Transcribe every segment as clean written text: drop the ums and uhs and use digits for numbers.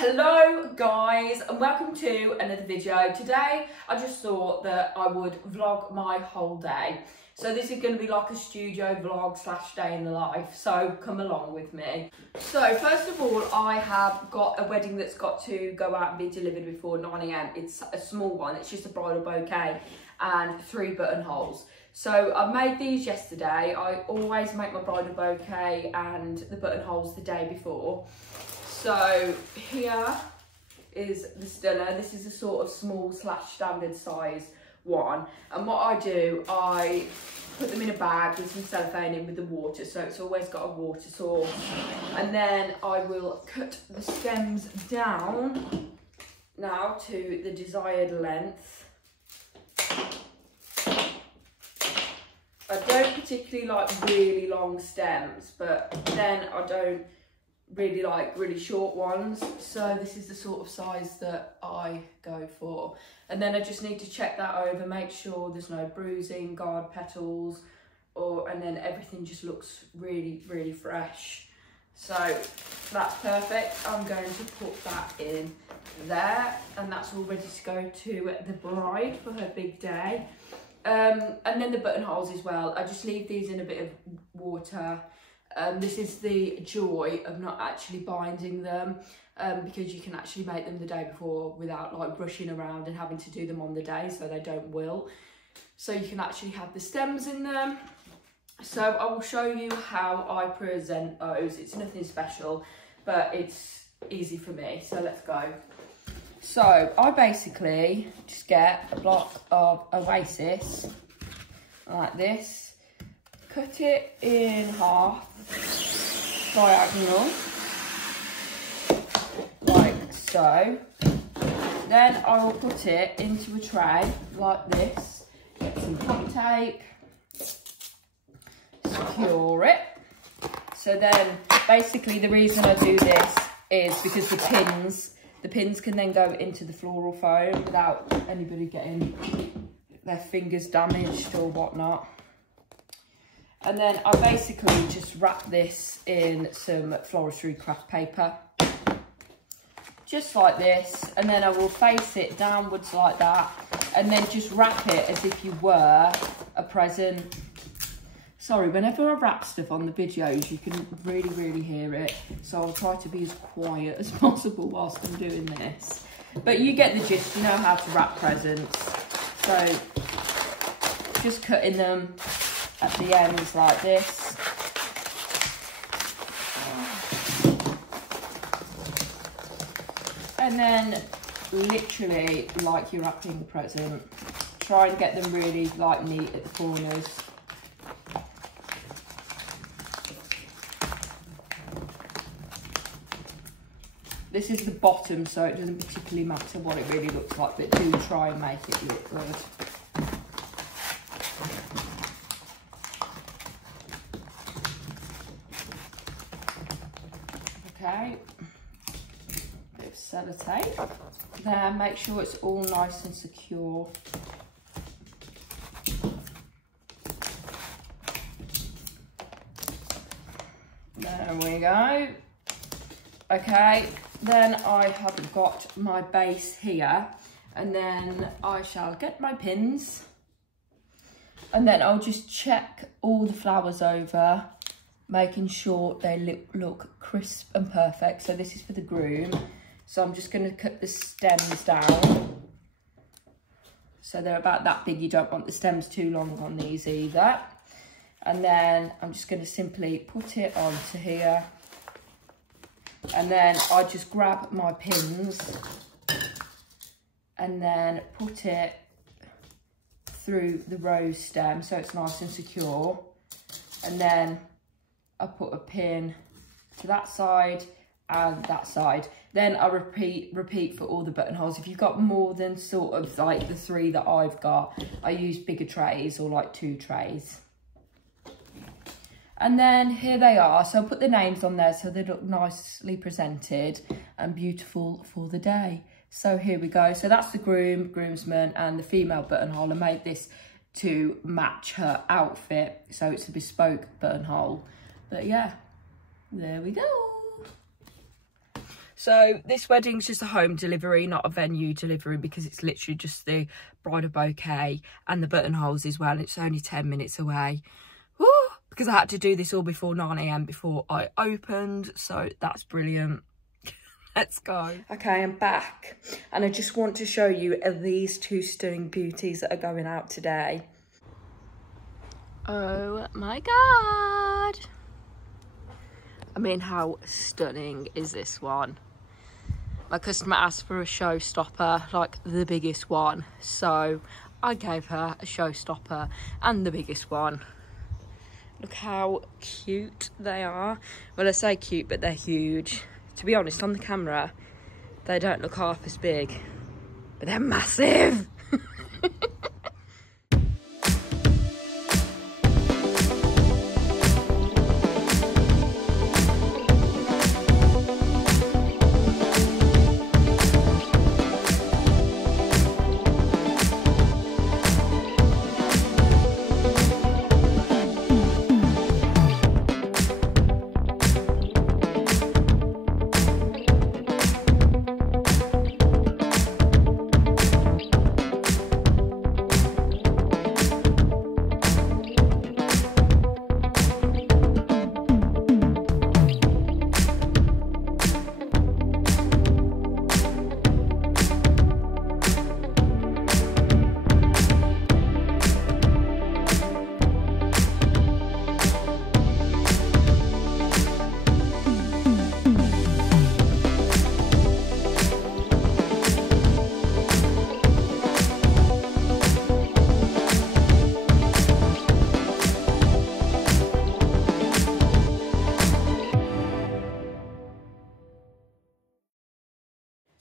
Hello guys and welcome to another video. Today I just thought that I would vlog my whole day. So this is going to be like a studio vlog slash day in the life, so come along with me. So first of all, I have got a wedding that's got to go out and be delivered before 9 AM. It's a small one, it's just a bridal bouquet and 3 buttonholes. So I made these yesterday. I always make my bridal bouquet and the buttonholes the day before. So here is the Stella. This is a sort of small slash standard size one. And what I do, I put them in a bag with some cellophane in with the water, so it's always got a water source. And then I will cut the stems down now to the desired length. I don't particularly like really long stems, but then I don't really like really short ones, so this is the sort of size that I go for. And then I just need to check that over, make sure there's no bruising, guard petals, and then everything just looks really fresh. So that's perfect. I'm going to put that in there, and that's all ready to go to the bride for her big day. And then the buttonholes as well, I just leave these in a bit of water. This is the joy of not actually binding them, because you can actually make them the day before without like rushing around and having to do them on the day, so they don't wilt. So you can actually have the stems in them. So I will show you how I present those. It's nothing special, but it's easy for me, so let's go. So I basically just get a block of Oasis like this, cut it in half, diagonal, like so. Then I will put it into a tray like this, get some duct tape, secure it. So then basically the reason I do this is because the pins can then go into the floral foam without anybody getting their fingers damaged or whatnot. And then I basically just wrap this in some floristry craft paper, just like this, and then I will face it downwards like that, and then just wrap it as if you were a present. Sorry, whenever I wrap stuff on the videos, you can really hear it, so I'll try to be as quiet as possible whilst I'm doing this. But you get the gist, you know how to wrap presents. So just cutting them at the ends like this. And then literally like you're wrapping a present, try and get them really like neat at the corners. This is the bottom, so it doesn't particularly matter what it really looks like, but do try and make it look good. Okay, bit of sellotape there, make sure it's all nice and secure. There we go. Okay, then I have got my base here, and then I shall get my pins, and then I'll just check all the flowers over, making sure they look crisp and perfect. So this is for the groom, so I'm just going to cut the stems down so they're about that big. You don't want the stems too long on these either. And then I'm just going to simply put it onto here, and then I just grab my pins and then put it through the rose stem so it's nice and secure. And then I put a pin to that side and that side. Then I repeat for all the buttonholes. If you've got more than sort of like the 3 that I've got, I use bigger trays or like 2 trays. And then here they are. So I'll put the names on there so they look nicely presented and beautiful for the day. So here we go. So that's the groomsman, and the female buttonhole. I made this to match her outfit, so it's a bespoke buttonhole. But yeah, there we go. So this wedding's just a home delivery, not a venue delivery, because it's literally just the bridal bouquet and the buttonholes as well. It's only 10 minutes away. Woo! Because I had to do this all before 9 AM before I opened. So that's brilliant. Let's go. Okay, I'm back. And I just want to show you these two stunning beauties that are going out today. Oh my God. I mean, how stunning is this one? My customer asked for a showstopper, like the biggest one. So I gave her a showstopper and the biggest one. Look how cute they are. Well, I say cute, but they're huge. To be honest, on the camera, they don't look half as big, but they're massive.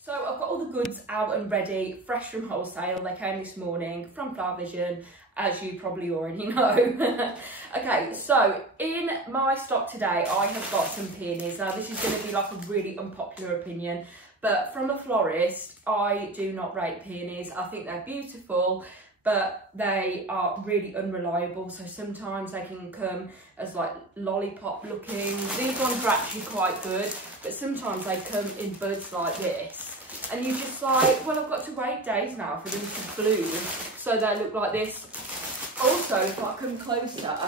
So I've got all the goods out and ready, fresh from wholesale. They came this morning from Flower Vision, as you probably already know. Okay, so in my stock today, I have got some peonies. Now this is going to be like a really unpopular opinion, but from a florist, I do not rate peonies. I think they're beautiful, but they are really unreliable. So sometimes they can come as like lollipop looking. These ones are actually quite good, but sometimes they come in buds like this. And you just like, well, I've got to wait days now for them to bloom, so they look like this. Also, if I come closer,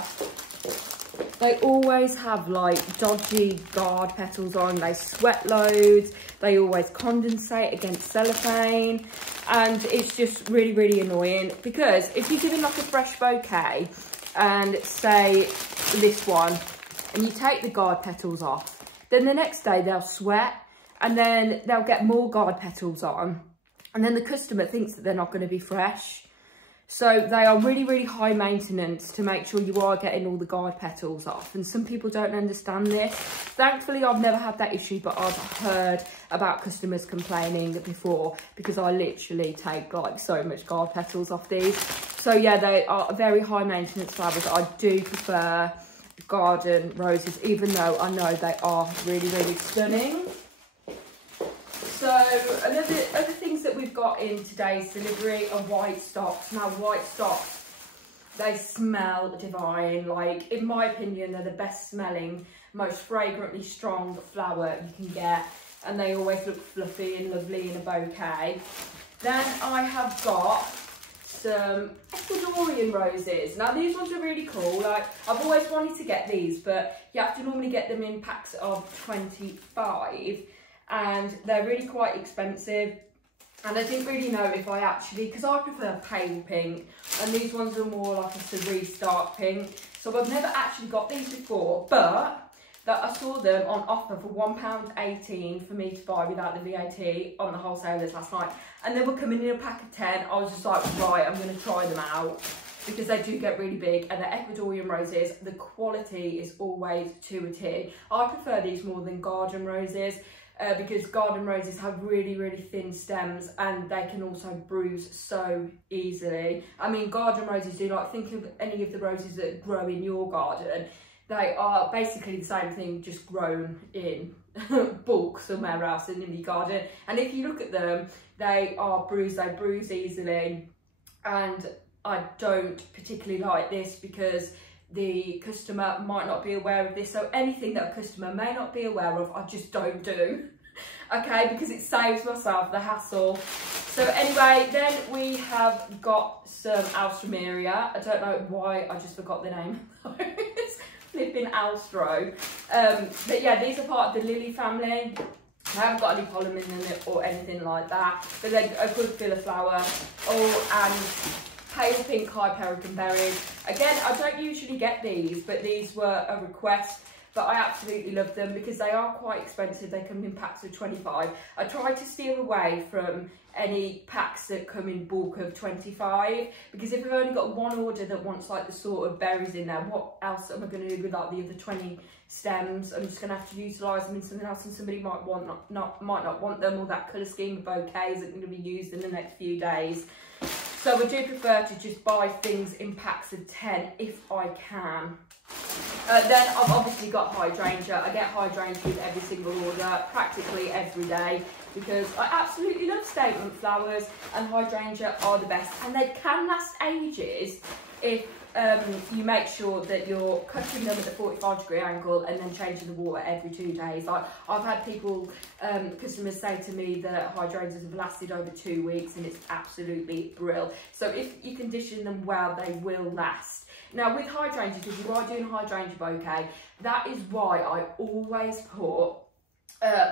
they always have like dodgy guard petals on. They sweat loads. They always condensate against cellophane. And it's just really, really annoying, because if you're doing like a fresh bouquet and say this one, and you take the guard petals off, then the next day they'll sweat, and then they'll get more guard petals on, and then the customer thinks that they're not going to be fresh. So they are really, really high maintenance to make sure you are getting all the guard petals off, and some people don't understand this. Thankfully, I've never had that issue, but I've heard about customers complaining before, because I literally take like so much guard petals off these. So yeah, they are very high maintenance flowers. I do prefer garden roses, even though I know they are really, really stunning. So other things that we've got in today's delivery are white stocks. Now white stocks, they smell divine. Like, in my opinion, they're the best smelling, most fragrantly strong flower you can get, and they always look fluffy and lovely in a bouquet. Then I have got some Ecuadorian roses. Now these ones are really cool. Like, I've always wanted to get these, but you have to normally get them in packs of 25. And they're really quite expensive, and I didn't really know if I actually, because I prefer pale pink, and these ones are more like a cerise dark pink, so I've never actually got these before, but that I saw them on offer for £1.18 for me to buy without the VAT on the wholesalers last night, and they were coming in a pack of 10. I was just like, right, I'm going to try them out, because they do get really big, and they're Ecuadorian roses. The quality is always to a T. I prefer these more than garden roses, because garden roses have really, really thin stems, and they can also bruise so easily. I mean, garden roses, do like think of any of the roses that grow in your garden. They are basically the same thing, just grown in bulk somewhere else in the garden. And if you look at them, they are bruised, they bruise easily. And I don't particularly like this, because the customer might not be aware of this. So anything that a customer may not be aware of, I just don't do. okay, because it saves myself the hassle. So anyway, then we have got some Alstroemeria. I don't know why I just forgot the name of those. Flipping Alstro. But yeah, these are part of the lily family. I haven't got any pollen in them or anything like that, but they're a good filler flower. Oh, and pale pink Hypericum berries. Again, I don't usually get these, but these were a request. But I absolutely love them because they are quite expensive. They come in packs of 25. I try to steer away from any packs that come in bulk of 25, because if I've only got one order that wants like the sort of berries in there, what else am I going to do with like the other 20 stems? I'm just going to have to utilise them in something else, and somebody might might not want them, or that colour scheme of bouquets are going to be used in the next few days. So I do prefer to just buy things in packs of 10 if I can. Then I've obviously got hydrangea. I get hydrangea with every single order, practically every day, because I absolutely love statement flowers, and hydrangea are the best, and they can last ages if you make sure that you're cutting them at a 45-degree angle and then changing the water every 2 days. Like, I've had people, customers say to me that hydrangeas have lasted over 2 weeks, and it's absolutely brilliant. So if you condition them well, they will last. Now with hydrangeas, if you are doing a hydrangea bouquet, that is why I always put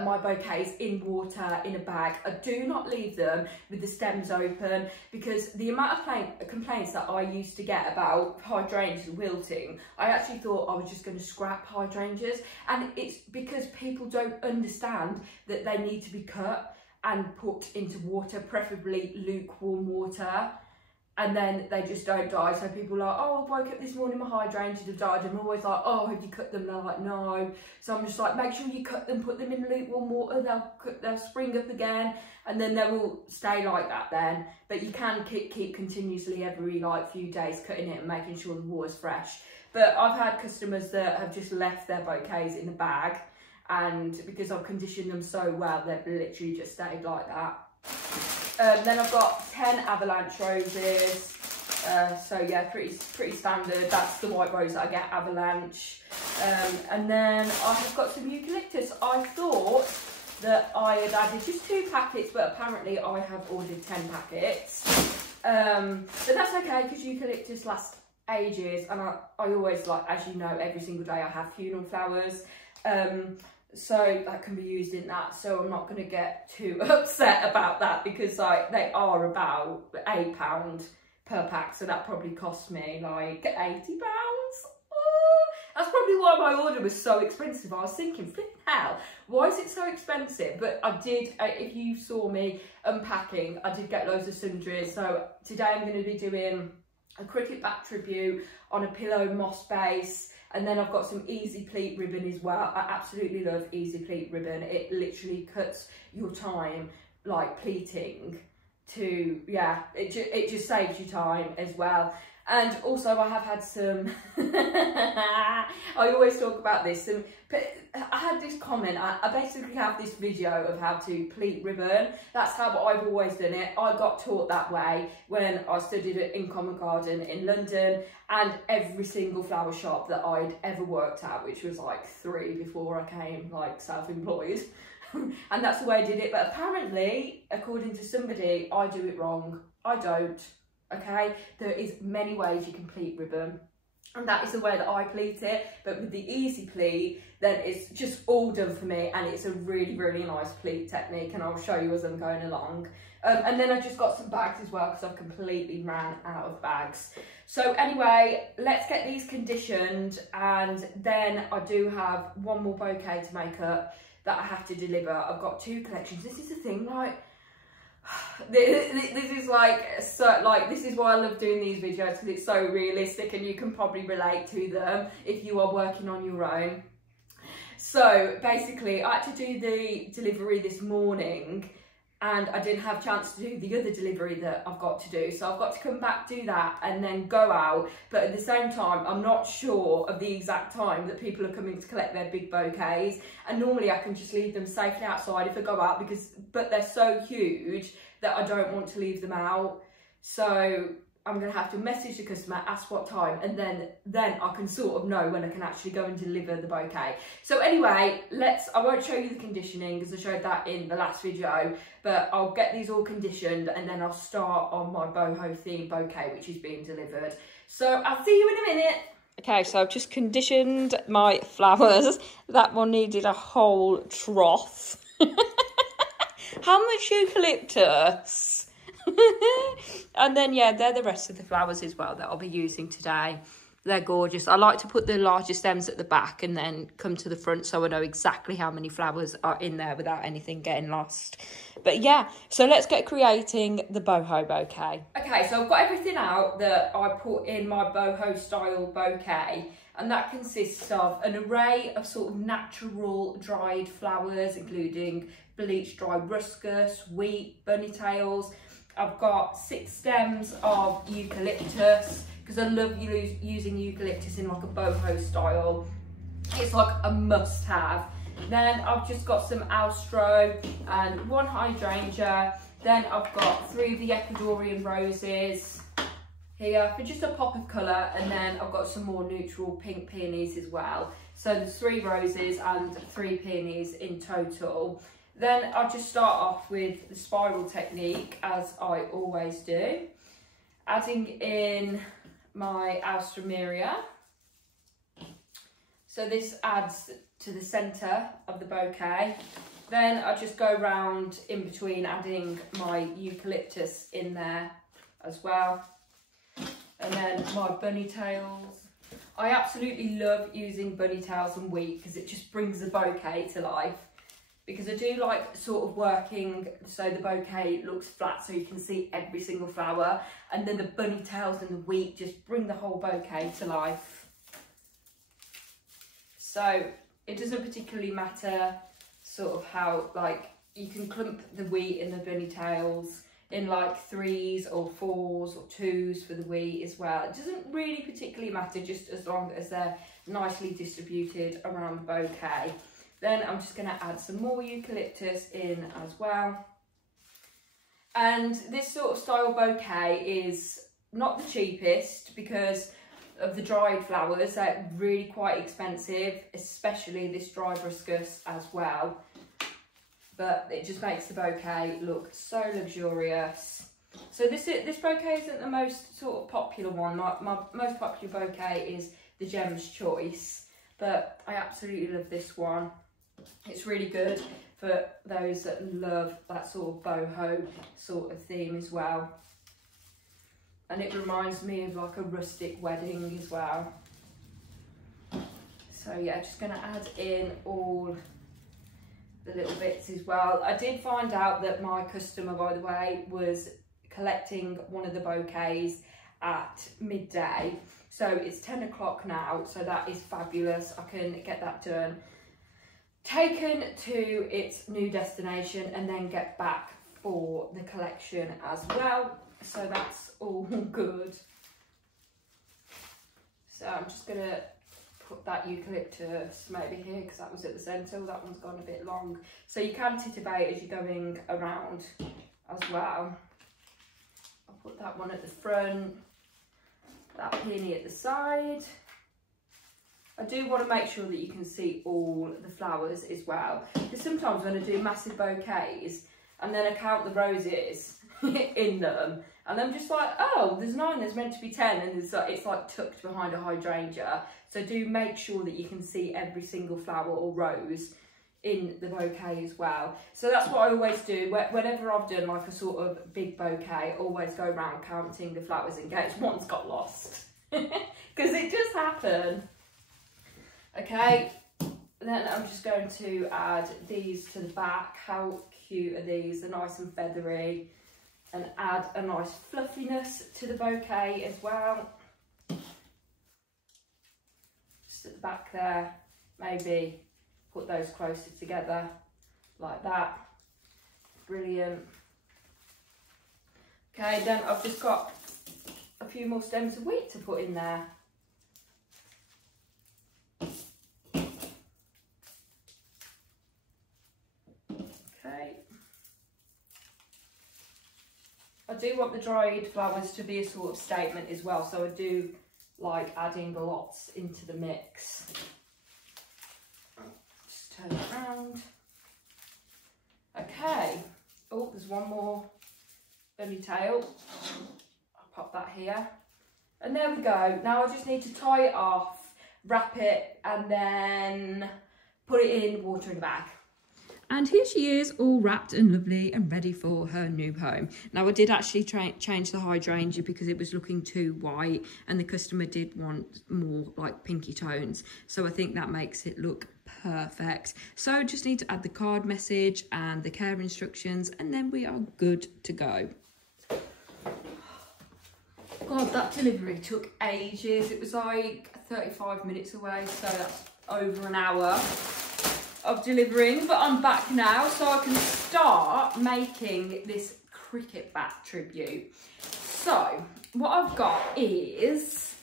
my bouquets in water in a bag. I do not leave them with the stems open, because the amount of complaints that I used to get about hydrangeas wilting, I actually thought I was just going to scrap hydrangeas, and it's because people don't understand that they need to be cut and put into water, preferably lukewarm water, and then they just don't die. So people are like, oh, I woke up this morning, my hydrangeas have died. And I'm always like, oh, have you cut them? They're like, no. So I'm just like, make sure you cut them, put them in lukewarm water, they'll spring up again, and then they will stay like that then. But you can keep continuously every like few days cutting it and making sure the water's fresh. But I've had customers that have just left their bouquets in the bag, and because I've conditioned them so well, they've literally just stayed like that. Then I've got 10 avalanche roses. So yeah, pretty standard. That's the white rose that I get, avalanche. And then I have got some eucalyptus. I thought that I had added just 2 packets, but apparently I have ordered 10 packets. But that's okay, because eucalyptus lasts ages, and I always, like, as you know, every single day I have funeral flowers. So that can be used in that, so I'm not going to get too upset about that, because like they are about £8 per pack, so that probably cost me like £80. Oh, that's probably why my order was so expensive. I was thinking, flipping hell, why is it so expensive? But I did, if you saw me unpacking, I did get loads of sundries. So today I'm going to be doing a cricket bat tribute on a pillow moss base. And then I've got some Easy Pleat ribbon as well. I absolutely love Easy Pleat ribbon. It literally cuts your time, like pleating, to, yeah, it just saves you time as well. And also I have had some, I always talk about this, I had this comment, I basically have this video of how to pleat ribbon. That's how I've always done it. I got taught that way when I studied in Covent Garden in London, and every single flower shop that I'd ever worked at, which was like 3 before I came like self-employed. And that's the way I did it. But apparently, according to somebody, I do it wrong. I don't. Okay, there is many ways you can pleat ribbon, and that is the way that I pleat it. But with the Easy Pleat, then it's just all done for me, and it's a really, really nice pleat technique, and I'll show you as I'm going along. And then I just got some bags as well, because I've completely ran out of bags. So anyway, let's get these conditioned, and then I do have one more bouquet to make up that I have to deliver. I've got 2 collections. This is the thing, like, this is like, so like, this is why I love doing these videos, because it's so realistic, and you can probably relate to them if you are working on your own. So basically, I had to do the delivery this morning, and I didn't have a chance to do the other delivery that I've got to do, so I've got to come back, do that, and then go out. But at the same time, I'm not sure of the exact time that people are coming to collect their big bouquets, and normally I can just leave them safely outside if I go out, but they're so huge that I don't want to leave them out. So I'm going to have to message the customer, ask what time, and then I can sort of know when I can actually go and deliver the bouquet. So anyway, I won't show you the conditioning because I showed that in the last video, but I'll get these all conditioned and then I'll start on my boho theme bouquet, which is being delivered. So I'll see you in a minute. Okay, so I've just conditioned my flowers. That one needed a whole trough. How much eucalyptus? And then, yeah, they're the rest of the flowers as well that I'll be using today. They're gorgeous. I like to put the larger stems at the back and then come to the front so I know exactly how many flowers are in there without anything getting lost. But yeah, so let's get creating the boho bouquet. Okay, so I've got everything out that I put in my boho style bouquet, and that consists of an array of sort of natural dried flowers, including bleached dry ruscus, wheat, bunny tails. I've got 6 stems of eucalyptus, because I love using eucalyptus in like a boho style. It's like a must have. Then I've just got some Alstro and 1 hydrangea. Then I've got 3 of the Ecuadorian roses here for just a pop of colour, and then I've got some more neutral pink peonies as well. So there's 3 roses and 3 peonies in total. Then I'll just start off with the spiral technique, as I always do, adding in my Alstroemeria. So this adds to the centre of the bouquet. Then I just go round in between, adding my eucalyptus in there as well. And then my bunny tails. I absolutely love using bunny tails and wheat because it just brings the bouquet to life. Because I do like sort of working so the bouquet looks flat so you can see every single flower, and then the bunny tails and the wheat just bring the whole bouquet to life. So it doesn't particularly matter sort of how, like, you can clump the wheat and the bunny tails in like 3s or 4s or 2s for the wheat as well. It doesn't really particularly matter, just as long as they're nicely distributed around the bouquet. Then I'm just going to add some more eucalyptus in as well. And this sort of style bouquet is not the cheapest because of the dried flowers. They're really quite expensive, especially this dried ruscus as well. But it just makes the bouquet look so luxurious. So this bouquet isn't the most sort of popular one. My most popular bouquet is the Gem's Choice, but I absolutely love this one. It's really good for those that love that sort of boho sort of theme as well. And it reminds me of like a rustic wedding as well. So yeah, just going to add in all the little bits as well. I did find out that my customer, by the way, was collecting one of the bouquets at midday. So it's 10 o'clock now, so that is fabulous. I can get that done, taken to its new destination, and then get back for the collection as well. So that's all good. So I'm just going to put that eucalyptus maybe here because that was at the centre. That one's gone a bit long. So you can titubate as you're going around as well. I'll put that one at the front, that peony at the side. I do want to make sure that you can see all the flowers as well, because sometimes when I do massive bouquets and then I count the roses in them, and I'm just like, oh, there's 9, there's meant to be 10, and it's like tucked behind a hydrangea. So do make sure that you can see every single flower or rose in the bouquet as well. So that's what I always do. Whenever I've done like a sort of big bouquet, I always go around counting the flowers in case one's got lost. Because it does happen. Okay, then I'm just going to add these to the back. How cute are these? They're nice and feathery, and add a nice fluffiness to the bouquet as well. Just at the back there, maybe put those closer together like that. Brilliant. Okay, then I've just got a few more stems of wheat to put in there. Okay. I do want the dried flowers to be a sort of statement as well, so I do like adding lots into the mix. Just turn it around. Okay. Oh, there's one more bunny tail. I'll pop that here. And there we go. Now I just need to tie it off, wrap it, and then put it in water in a bag. And here she is, all wrapped and lovely and ready for her new home. Now I did actually change the hydrangea because it was looking too white and the customer did want more like pinky tones. So I think that makes it look perfect. So just need to add the card message and the care instructions and then we are good to go. God, that delivery took ages. It was like 35 minutes away, so that's over an hour of delivering, but I'm back now so I can start making this cricket bat tribute. So what I've got is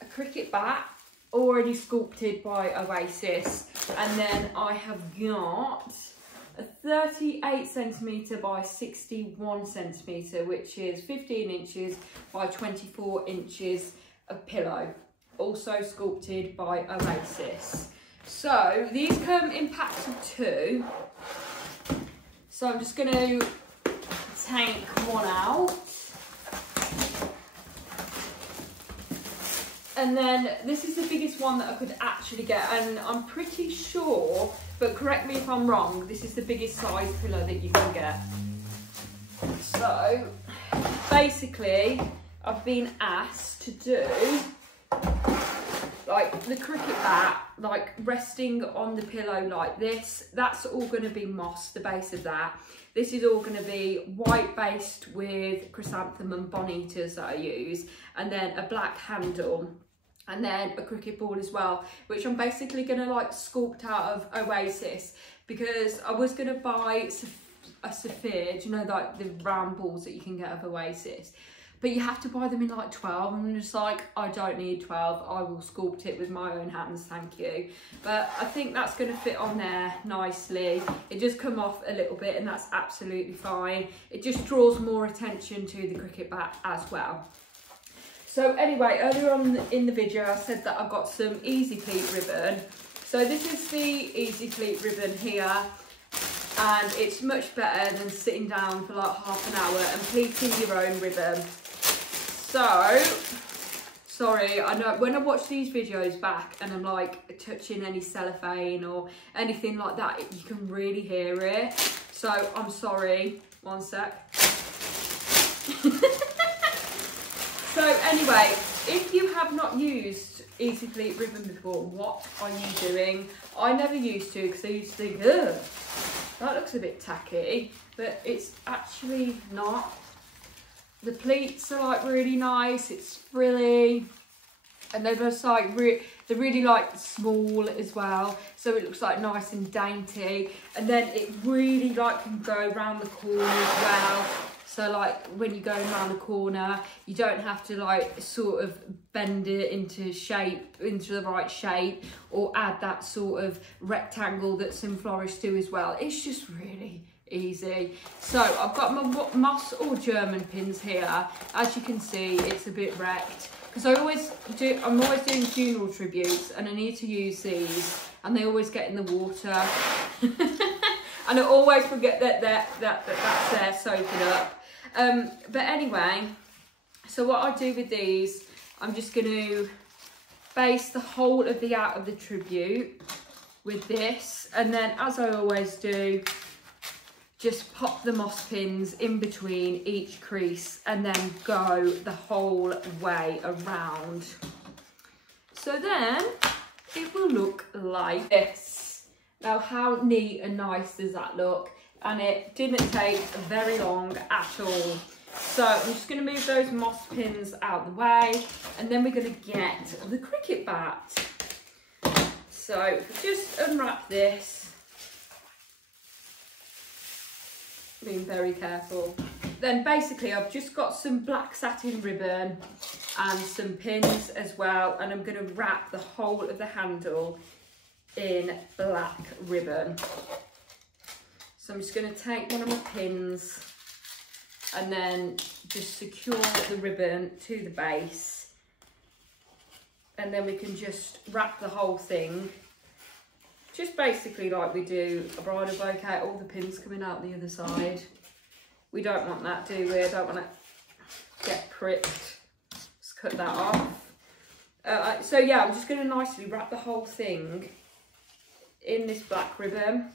a cricket bat already sculpted by Oasis, and then I have got a 38 centimetre by 61 centimetre, which is 15 inches by 24 inches of pillow, also sculpted by Oasis. So these come in packs of 2. So I'm just going to take one out. And then this is the biggest one that I could actually get, and I'm pretty sure, but correct me if I'm wrong, this is the biggest size pillow that you can get. So basically I've been asked to do like the cricket bat, like resting on the pillow like this. That's all going to be moss, the base of that. This is all going to be white based with chrysanthemum and bonitas that I use, and then a black handle, and then a cricket ball as well, which I'm basically going to like sculpt out of Oasis, because I was going to buy a Saphir, do you know, like the round balls that you can get of Oasis, but you have to buy them in like 12, and I'm just like, I don't need 12, I will sculpt it with my own hands, thank you. But I think that's going to fit on there nicely. It just come off a little bit and that's absolutely fine. It just draws more attention to the cricket bat as well. So anyway, earlier on in the video I said that I've got some Easy Pleat ribbon. So this is the Easy Pleat ribbon here, and it's much better than sitting down for like half an hour and pleating your own ribbon. So, sorry, I know when I watch these videos back and I'm like touching any cellophane or anything like that, you can really hear it. So I'm sorry, one sec. So anyway, if you have not used Easy Pleat ribbon before, what are you doing? I never used to, because I used to think, ugh, that looks a bit tacky, but it's actually not. The pleats are like really nice, it's frilly, and they're just like, they're really like small as well, so it looks like nice and dainty, and then it really like can go around the corner as well. So like when you're going around the corner, you don't have to like sort of bend it into shape, into the right shape, or add that sort of rectangle that some florists do as well. It's just really easy. So I've got my moss or German pins here. As you can see, it's a bit wrecked because I'm always doing funeral tributes and I need to use these, and they always get in the water. And I always forget that that's there soaking up. But anyway, so what I do with these, I'm just going to base the whole of the out of the tribute with this, and then as I always do, just pop the moss pins in between each crease and then go the whole way around. So then it will look like this. Now how neat and nice does that look? And it didn't take very long at all. So I'm just going to move those moss pins out of the way, and then we're going to get the cricket bat. So just unwrap this, being very careful. Then basically I've just got some black satin ribbon and some pins as well, and I'm going to wrap the whole of the handle in black ribbon. So I'm just going to take one of my pins and then just secure the ribbon to the base, and then we can just wrap the whole thing just basically like we do a bridal bouquet, all the pins coming out the other side. We don't want that, do we? I don't want to get pricked. Just cut that off. So yeah, I'm just going to nicely wrap the whole thing in this black ribbon.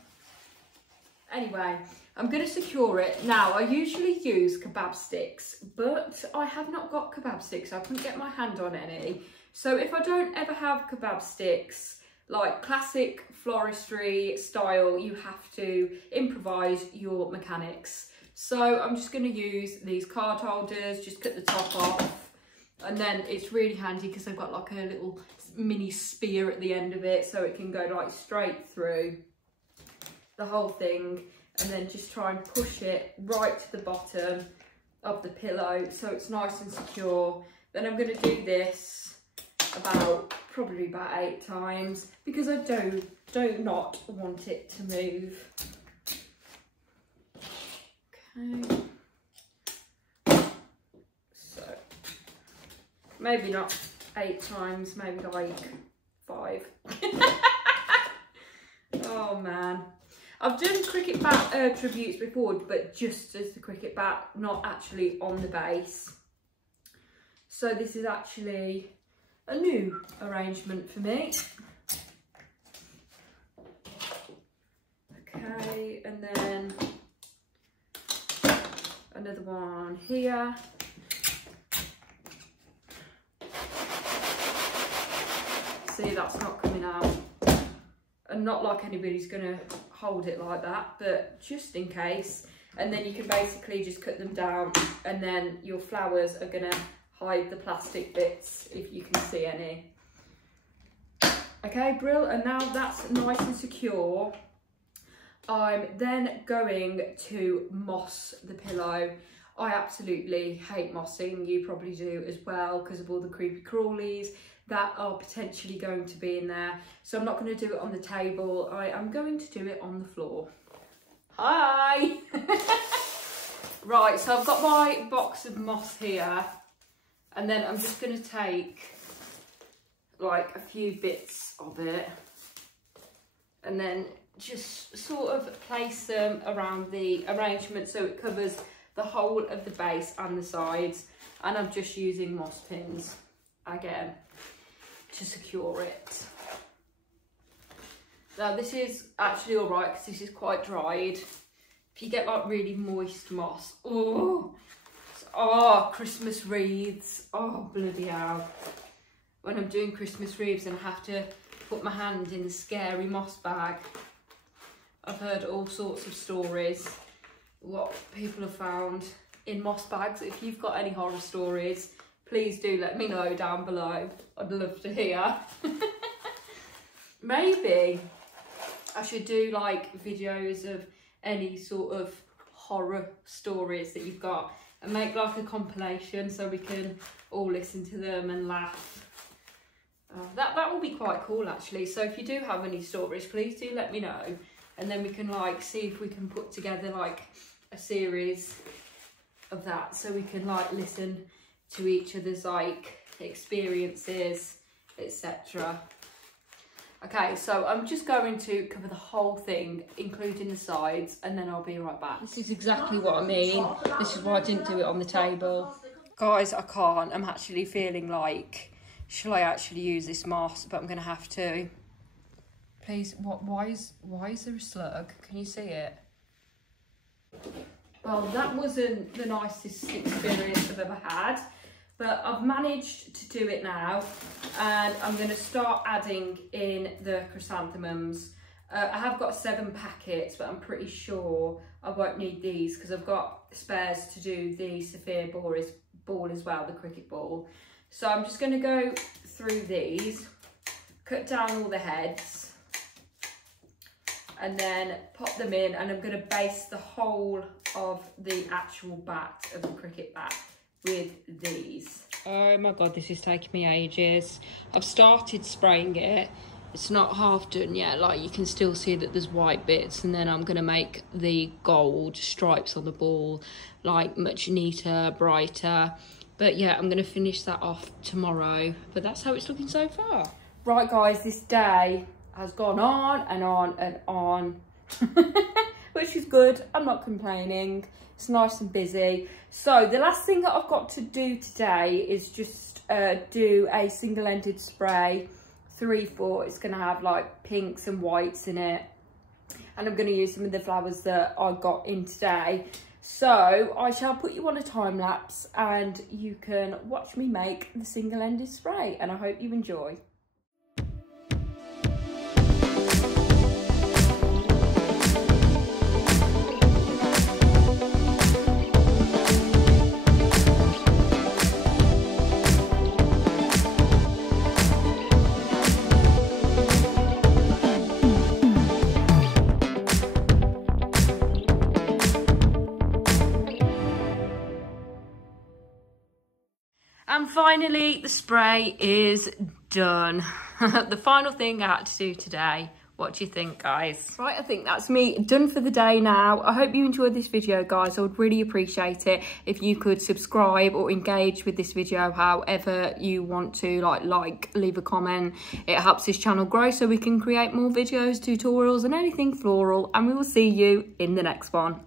Anyway, I'm going to secure it. Now, I usually use kebab sticks, but I have not got kebab sticks. I couldn't get my hand on any. So if I don't ever have kebab sticks, like classic floristry style, you have to improvise your mechanics. So I'm just going to use these card holders, just cut the top off. And then it's really handy because they've got like a little mini spear at the end of it, so it can go like straight through the whole thing, and then just try and push it right to the bottom of the pillow so it's nice and secure. Then I'm going to do this probably about 8 times because I do not want it to move. Okay. So maybe not 8 times, maybe like 5. Oh man. I've done cricket bat tributes before, but just as the cricket bat, not actually on the base. So this is actually a new arrangement for me. Okay, and then another one here. See, that's not coming out. And not like anybody's gonna hold it like that, but just in case. And then you can basically just cut them down, and then your flowers are gonna hide the plastic bits if you can see any. Okay, brill, and now that's nice and secure. I'm then going to moss the pillow. I absolutely hate mossing, you probably do as well, because of all the creepy crawlies that are potentially going to be in there. So I'm not going to do it on the table, I am going to do it on the floor. Hi! Right, so I've got my box of moss here, and then I'm just going to take like a few bits of it and then just sort of place them around the arrangement so it covers the whole of the base and the sides. And I'm just using moss pins again to secure it. Now this is actually all right because this is quite dried. If you get like really moist moss, oh, Christmas wreaths, oh bloody hell. When I'm doing Christmas wreaths and I have to put my hand in the scary moss bag, I've heard all sorts of stories what people have found in moss bags. If you've got any horror stories, please do let me know down below. I'd love to hear. Maybe I should do like videos of any sort of horror stories that you've got and make like a compilation so we can all listen to them and laugh. That will be quite cool actually. So if you do have any stories, please do let me know, and then we can like see if we can put together like a series of that so we can like listen to each other's like experiences, etc. Okay, so I'm just going to cover the whole thing, including the sides, and then I'll be right back. This is exactly what I mean. This is why I didn't do it on the table. Guys, I can't. I'm actually feeling like, shall I actually use this moss? But I'm going to have to. Please, why is there a slug? Can you see it? Well, that wasn't the nicest experience I've ever had, but I've managed to do it now, and I'm going to start adding in the chrysanthemums. I have got 7 packets, but I'm pretty sure I won't need these because I've got spares to do the Sophia ball as well, the cricket ball. So I'm just going to go through these, cut down all the heads, and then pop them in, and I'm going to base the whole of the actual bat of the cricket bat with these. Oh my god, this is taking me ages. I've started spraying it it's not half done yet. Like, you can still see that there's white bits, and then I'm going to make the gold stripes on the ball like much neater, brighter. But yeah, I'm going to finish that off tomorrow. But that's how it's looking so far. Right guys, this day has gone on and on and on, which is good. I'm not complaining. It's nice and busy. So the last thing that I've got to do today is just do a single-ended spray, 3/4. It's going to have like pinks and whites in it, and I'm going to use some of the flowers that I got in today. So I shall put you on a time lapse and you can watch me make the single-ended spray, and I hope you enjoy. And finally, the spray is done. The final thing I had to do today. What do you think, guys? Right, I think that's me done for the day now. I hope you enjoyed this video, guys. I would really appreciate it if you could subscribe or engage with this video however you want to, like, leave a comment. It helps this channel grow so we can create more videos, tutorials and anything floral. And we will see you in the next one.